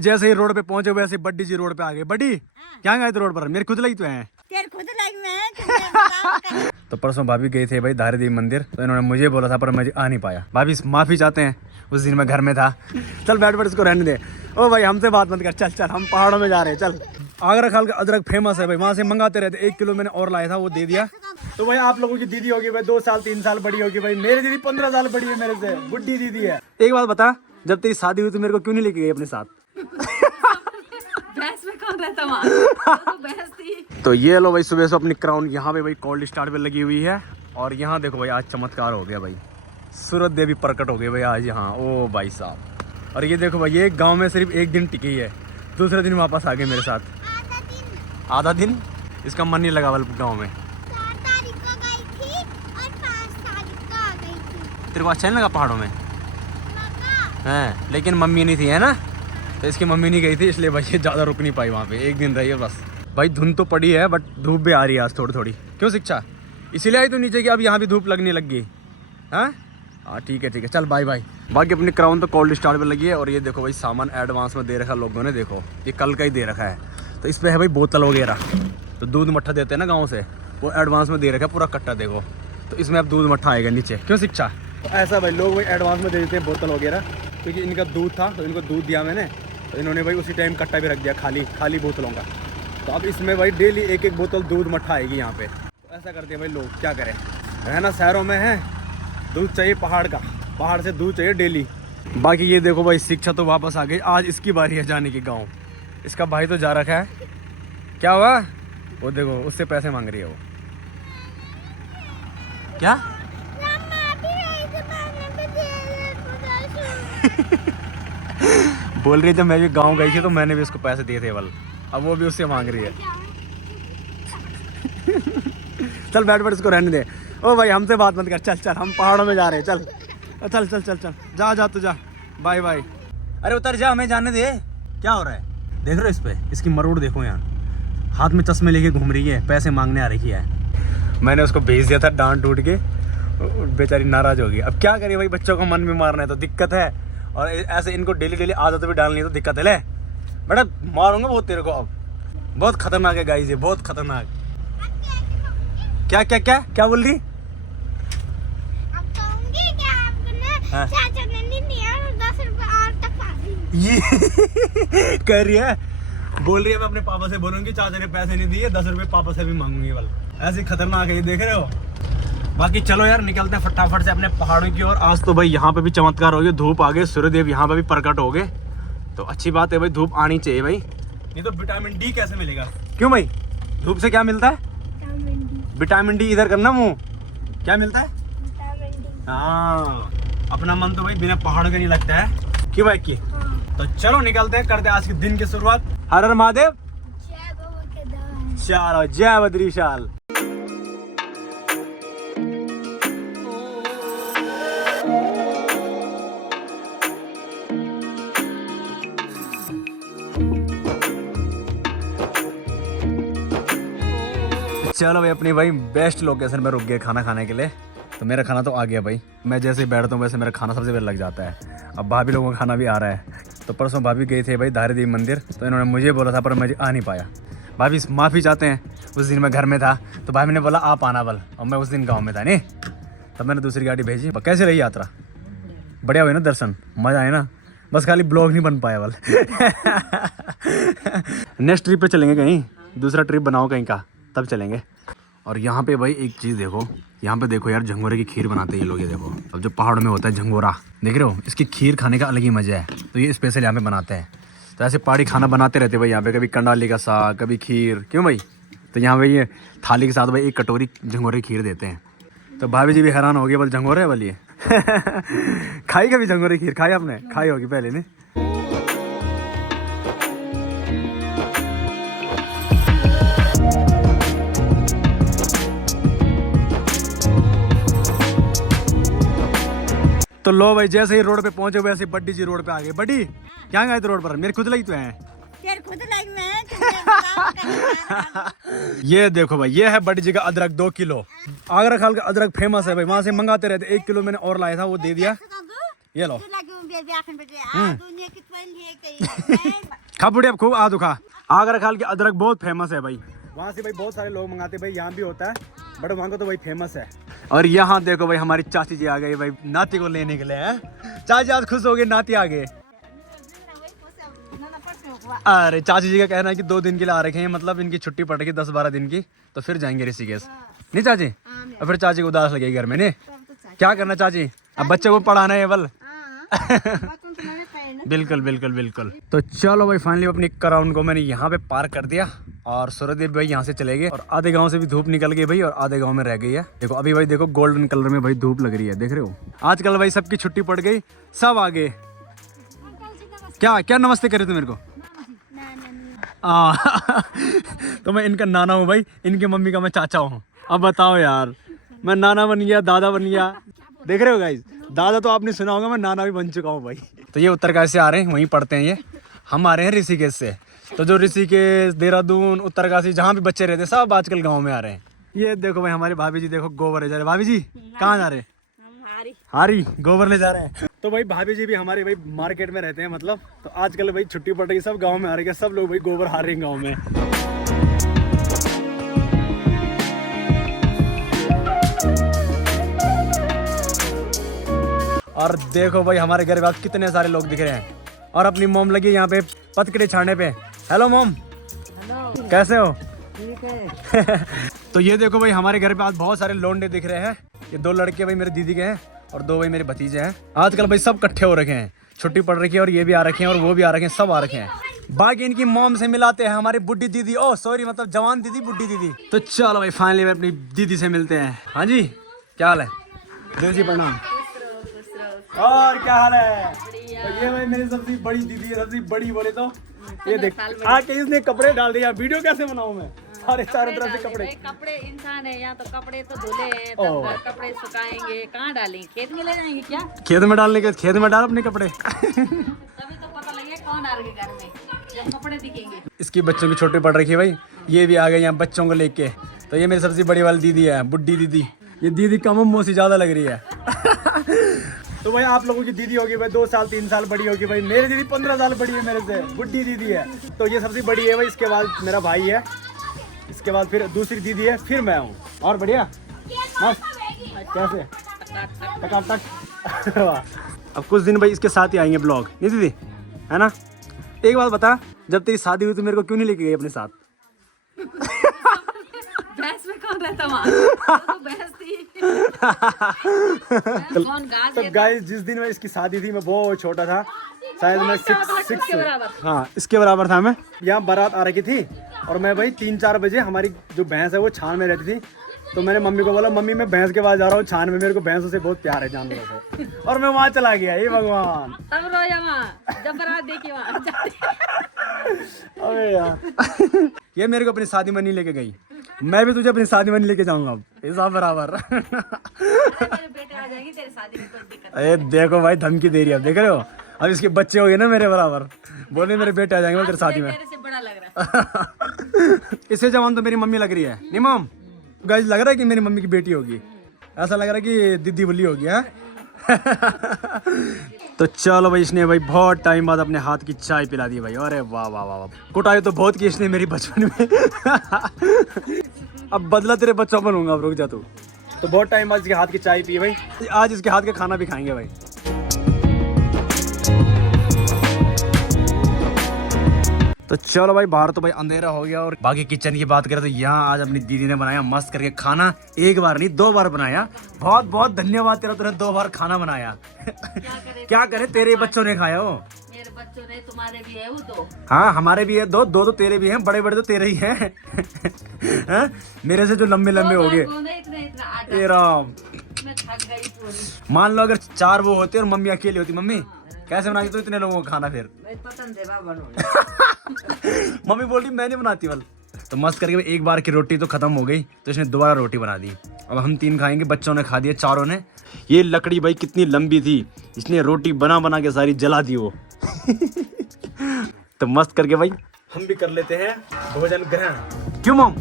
जैसे ही रोड पे पहुंचे वैसे बड्डी जी रोड पे आ गए। बड्डी क्या गए थे रोड पर? मेरे खुद लगी तो है। तो परसों भाभी गए थे भाई धारी देवी मंदिर, तो इन्होंने मुझे बोला था पर मैं आ नहीं पाया। भाभी माफी चाहते हैं, उस दिन मैं घर में था। चल बैठ इसको रहने दे। ओ भाई हमसे बात मत कर, चल चल हम पहाड़ों में जा रहे हैं। चल आगरा खाल का अदरक फेमस है भाई, वहाँ से मंगाते रहते। 1 किलो मैंने और लाया था, वो दे दिया। तो भाई आप लोगों की दीदी होगी भाई 2 साल 3 साल बड़ी होगी भाई। मेरी दीदी 15 साल बड़ी है मेरे से, बुड्ढी दीदी है। एक बात बता, जब तेरी शादी हुई तो मेरे को क्यों नहीं लेके गई अपने साथ? भैंस में कौन रहता वहाँ? तो भैंस थी। तो ये लो भाई सुबह से अपनी क्राउन यहाँ पे भाई कोल्ड स्टार पे लगी हुई है। और यहाँ देखो भाई आज चमत्कार हो गया भाई, सूरज देवी प्रकट हो गए भाई आज यहाँ। ओ भाई साहब, और ये देखो भाई ये गांव में सिर्फ 1 दिन टिकी है, दूसरे दिन वापस आ गए मेरे साथ। आधा दिन इसका मन नहीं लगा गाँव में। 4 तारीख को गई थी और 5 तारीख को आ गई थी। तेरे को अच्छा नहीं लगा पहाड़ों में? है, लेकिन मम्मी नहीं थी है ना, तो इसकी मम्मी नहीं गई थी इसलिए भाई ये ज़्यादा रुक नहीं पाई वहाँ पे। 1 दिन रही है बस। भाई धुंध तो पड़ी है बट धूप भी आ रही है आज थोड़ी थोड़ी। क्यों शिक्षा? इसीलिए आई तो नीचे की, अब यहाँ भी धूप लगने लग गई। हाँ ठीक है चल बाय बाय। बाकी अपनी क्राउन तो कोल्ड स्टार पे लगी है। और ये देखो भाई सामान एडवांस में दे रखा है लोगों ने, देखो ये कल का ही दे रखा है। तो इस पर है भाई बोतल वगैरह, तो दूध मट्ठा देते हैं ना गाँव से, वो एडवांस में दे रखा है पूरा कट्टा देखो। तो इसमें अब दूध मट्ठा आएगा नीचे। क्यों शिक्षा? तो ऐसा भाई लोग भाई एडवांस में दे देते हैं बोतल वगैरह, क्योंकि इनका दूध था तो इनको दूध दिया मैंने, तो इन्होंने भाई उसी टाइम कट्टा भी रख दिया खाली बोतलों का। तो अब इसमें भाई डेली 1-1 बोतल दूध मट्ठा आएगी यहाँ पे। तो ऐसा करते हैं भाई लोग, क्या करें, रहना शहरों में है, दूध चाहिए पहाड़ का, पहाड़ से दूध चाहिए डेली। बाकी ये देखो भाई शिक्षा तो वापस आ गई, आज इसकी बारी है जाने की गाँव। इसका भाई तो जा रखा है। क्या हुआ? वो देखो उससे पैसे मांग रही है वो। क्या? बोल रही जब मैं भी गांव गई थी तो मैंने भी उसको पैसे दिए थे बल, अब वो भी उससे मांग रही है। चल बैठ इसको रहने दे। ओ भाई हमसे बात मत कर, चल चल हम पहाड़ों में जा रहे हैं। चल चल चल चल चल जा तू जा, बाय बाय। अरे उतर जा, हमें जाने दे। क्या हो रहा है देख रहे हो इस पे, इसकी मरोड़ देखो यहाँ, हाथ में चश्मे लेके घूम रही है, पैसे मांगने आ रही है। मैंने उसको भेज दिया था डांट टूट के, बेचारी नाराज होगी। अब क्या करिए भाई, बच्चों को मन में मारना है तो दिक्कत है, और ऐसे इनको डेली आदत भी डालनी है तो दिक्कत है। ले बेटा मारूंगा बहुत तेरे को अब, बहुत खतरनाक है गाइस ये, बहुत खतरनाक। क्या क्या क्या क्या बोल रही? हाँ। चाचा ने नहीं दिया, 10 रुपए और तक ये कह रही है, बोल रही है मैं अपने पापा से बोलूंगी चाचा ने पैसे नहीं दिए, 10 रुपए पापा से भी मांगूंगी वाला। ऐसी खतरनाक है ये, देख रहे हो। बाकी चलो यार निकलते हैं फटाफट से अपने पहाड़ों की ओर। आज तो भाई यहाँ पे भी चमत्कार हो गया, धूप आ गए, सूर्यदेव यहाँ पे भी प्रकट हो गए, तो अच्छी बात है भाई, धूप आनी चाहिए भाई, नहीं तो विटामिन डी कैसे मिलेगा? क्यों भाई, धूप से क्या मिलता है? Vitamin D. इधर करना मुँह, क्या मिलता है? हाँ, अपना मन तो भाई बिना पहाड़ का नहीं लगता है। क्यों भाई की? तो चलो निकलते हैं, करते हैं आज के दिन की शुरुआत। हर हर महादेव, चलो जय बद्रीशाल। चलो भाई अपनी भाई बेस्ट लोकेशन में रुक गए खाना खाने के लिए। तो मेरा खाना तो आ गया भाई, मैं जैसे ही बैठता हूँ वैसे मेरा खाना सबसे पहले लग जाता है। अब भाभी लोगों का खाना भी आ रहा है। तो परसों भाभी गए थे भाई धारी देवी मंदिर, तो इन्होंने मुझे बोला था पर मैं आ नहीं पाया। भाभी माफ़ी चाहते हैं, उस दिन मैं घर में था तो भाभी ने बोला आप आना बल, और मैं उस दिन गाँव में था नहीं, तब मैंने दूसरी गाड़ी भेजी। कैसे रही यात्रा? बढ़िया हुई ना दर्शन, मज़ा आया ना, बस खाली ब्लॉग नहीं बन पाया बल। नेक्स्ट ट्रिप पे चलेंगे कहीं, दूसरा ट्रिप बनाओ कहीं का, तब चलेंगे। और यहाँ पे भाई एक चीज़ देखो, यहाँ पे देखो यार झंगोरे की खीर बनाते हैं ये लोग, ये देखो। अब जो पहाड़ों में होता है झंगोरा, देख रहे हो, इसकी खीर खाने का अलग ही मज़ा है, तो ये स्पेशल यहाँ पे बनाते हैं। तो ऐसे पहाड़ी खाना बनाते रहते भाई यहाँ पे, कभी कंडाली का साग, कभी खीर। क्यों भाई? तो यहाँ भाई ये थाली के साथ भाई 1 कटोरी झंगोरे की खीर देते हैं। तो भाभी जी भी हैरान हो गए, बोल झंगोरे है बोलिए। खाई कभी झंगोरे की खीर? खाई आपने? खाई होगी पहले ने। तो लो भाई जैसे ही रोड पे पहुंचे वैसे बड्डी जी रोड पे आ गए। बड्डी क्या गए थे रोड पर? मेरे खुद लगी तो है। ये देखो भाई, ये है बड्डी जी का अदरक 2 किलो। आगरा खाल का अदरक फेमस है भाई, वहाँ से मंगाते रहते। 1 किलो मैंने और लाया था, वो दे दिया। ये लो दुनिया की खा बुढ़ी अब खूब आ दुखा। आगरा खाल की अदरक बहुत फेमस है भाई, वहाँ से भाई बहुत सारे लोग मंगाते हैं भाई, यहाँ भी होता है बट वहाँ का तो भाई फेमस है। और यहाँ देखो भाई हमारी चाची जी आ गई भाई नाती को लेने के लिए हैं। चाची आज खुश हो गए, नाती आ गए। अरे चाची जी का कहना है कि 2 दिन के लिए आ रखे हैं, मतलब इनकी छुट्टी पड़ रही 10-12 दिन की, तो फिर जाएंगे ऋषिकेश। नहीं चाची? और फिर चाची को उदास लगेगी घर में। नहीं क्या करना चाची, अब बच्चे को पढ़ाना है बल। बिल्कुल बिल्कुल बिल्कुल। तो चलो भाई फाइनली अपनी क्राउन को मैंने यहाँ पे पार्क कर दिया और सूर्यदेव भाई यहाँ से चले गए और आधे गांव से भी धूप निकल गई भाई और आधे गांव में रह गई है। देखो अभी भाई देखो गोल्डन कलर में भाई धूप लग रही है, देख रहे हो। आजकल भाई सबकी छुट्टी पड़ गई, सब आ गए। क्या क्या नमस्ते करे तू मेरे को? तो मैं इनका नाना हूँ भाई, इनकी मम्मी का मैं चाचा हूँ। अब बताओ यार, मैं नाना बन गया, दादा बन गया। देख रहे हो गाइस, दादा तो आपने सुना होगा, मैं नाना भी बन चुका हूँ भाई। तो ये उत्तरकाशी से आ रहे हैं, वहीं पढ़ते हैं ये। हम आ रहे हैं ऋषिकेश से। तो जो ऋषिकेश, देहरादून, उत्तरकाशी जहाँ भी बच्चे रहते हैं सब आजकल गाँव में आ रहे हैं। ये देखो भाई हमारे भाभी जी देखो गोबर ले जा रहे हैं। भाभी जी कहाँ जा रहे हैं? हारी गोबर ले जा रहे हैं। तो भाई भाभी जी भी हमारे भाई मार्केट में रहते हैं, मतलब तो आजकल भाई छुट्टी पड़ रही, सब गांव में आ रहे हैं, सब लोग भाई गोबर हार रहे हैं गांव में। और देखो भाई हमारे घर में कितने सारे लोग दिख रहे हैं और अपनी मोम लगी यहाँ पे पतकड़े छाने पे। हेलो मोम, कैसे हो? ठीक है। तो ये देखो भाई हमारे घर पे आज बहुत सारे लोंडे दिख रहे हैं। ये 2 लड़के भाई मेरे दीदी के हैं और 2 भाई मेरे भतीजे हैं। आजकल भाई सब इकट्ठे हो रखे हैं, छुट्टी पड़ रखी है और ये भी आ रखे हैं और वो भी आ रखे हैं, सब आ रखे हैं। बाकी इनकी मॉम से मिलाते हैं हमारी बुड्ढी दीदी, ओ सॉरी मतलब जवान दीदी, बुड्ढी दीदी। तो चलो भाई फाइनली मैं अपनी दीदी से मिलते हैं। हाँ जी क्या हाल है? दीदी जी प्रणाम। और क्या हाल है? तो ये भाई मेरी सबसे बड़ी दीदी है, सबसे बड़ी बोले तो। ये देख आके इसने कपड़े डाल दिया, वीडियो कैसे बनाऊं मैं? सारे चारों तरफ से कपड़े। कपड़े इंसान है यहाँ, तो कपड़े तो धुले हैं, तब कपड़े सुखाएंगे। कहाँ डालेंगे? खेत में ले जाएंगे क्या? खेत में डालने के, खेत में डाल अपने कपड़े। तभी तो पता लगेगा कौन आ रहे घर में, जब कपड़े दिखेंगे। इसकी बच्चों की छुट्टी पड़ रखी है भाई, ये भी आ गए यहाँ बच्चों को लेके। तो ये मेरी सबसे बड़ी वाली दीदी है, बुड्ढी दीदी। ये दीदी कम मोसी ज्यादा लग रही है। तो भाई आप लोगों की दीदी होगी भाई 2 साल 3 साल बड़ी होगी भाई, मेरी दीदी 15 साल बड़ी है मेरे से, बुड्ढी दीदी है। तो ये सबसे बड़ी है भाई, इसके बाद मेरा भाई है, इसके बाद फिर दूसरी दीदी है, फिर मैं हूँ। और बढ़िया मस्त कैसे टक। अब कुछ दिन भाई इसके साथ ही आएंगे ब्लॉग, नहीं दीदी है ना? एक बात बता, जब तेरी शादी हुई तो मेरे को क्यों नहीं लेके गई अपने साथ? भैंस में कौन रहता वहाँ? तो भैंस थी। तो गाइस जिस दिन मैं इसकी शादी थी मैं बहुत छोटा था, शायद मैं 6 हाँ इसके बराबर था मैं। यहाँ बारात आ रखी थी और मैं भाई 3-4 बजे, हमारी जो भैंस है वो छान में रहती थी, तो मैंने मम्मी को बोला मम्मी मैं भैंस के पास जा रहा हूँ छान में, मेरे को भैंसों से बहुत प्यार है जानवरों से। और मैं वहाँ चला गया, ये भगवान। तब रोया वहाँ जब बारात देखी वहाँ। अबे यार ये मेरे को अपनी शादी में नहीं लेके गई, मैं भी तुझे अपनी शादी में नहीं लेके जाऊंगा अब, हिसाब बराबर। बेटे आ जाएंगे तेरे शादी में, कोई दिक्कत अरे देखो भाई धमकी दे रही है, अब देख रहे हो, अब इसके बच्चे हो गए ना मेरे बराबर, बोले मेरे बेटे आ जाएंगे तेरे शादी में। तेरे से बड़ा लग रहा है। इससे जवान तो मेरी मम्मी लग रही है, नहीं मम? गाइस लग रहा है कि मेरी मम्मी की बेटी होगी, ऐसा लग रहा है कि दीदी बुल्ली होगी है। तो चलो भाई इसने भाई बहुत टाइम बाद अपने हाथ की चाय पिला दी भाई। अरे वाह वाह वाह वाह, कुटाई तो बहुत की इसने मेरी बचपन में। अब बदला तेरे बच्चों पर लूंगा, अब रुक जा तू। तो बहुत टाइम बाद इसके हाथ की चाय पी भाई, आज इसके हाथ का खाना भी खाएंगे भाई। तो चलो भाई बाहर तो भाई अंधेरा हो गया और बाकी किचन की बात करें तो यहाँ आज अपनी दीदी ने बनाया मस्त करके खाना, 1 बार नहीं 2 बार बनाया। बहुत बहुत धन्यवाद तेरा, तूने 2 बार खाना बनाया। क्या करे तेरे बच्चों ने खाया हो? मेरे बच्चों ने, तुम्हारे भी है वो तो। हाँ हमारे भी है, 2 तो तेरे भी हैं, बड़े बड़े तो तेरे ही हैं। मेरे से जो लंबे लंबे हो गए। मान लो अगर 4 वो होते और मम्मी अकेली होती, मम्मी कैसे बनाती तो इतने लोगों को खाना? फिर मम्मी बोल रही मैं नहीं बनाती बल। तो मस्त करके 1 बार की रोटी तो खत्म हो गई, तो इसने दोबारा रोटी बना दी। अब हम 3 खाएंगे, बच्चों ने खा दिया, चारों ने। ये लकड़ी भाई कितनी लंबी थी, इसने रोटी बना बना के सारी जला दी वो। तो मस्त करके भाई हम भी कर लेते हैं भोजन ग्रहण, क्यों मम?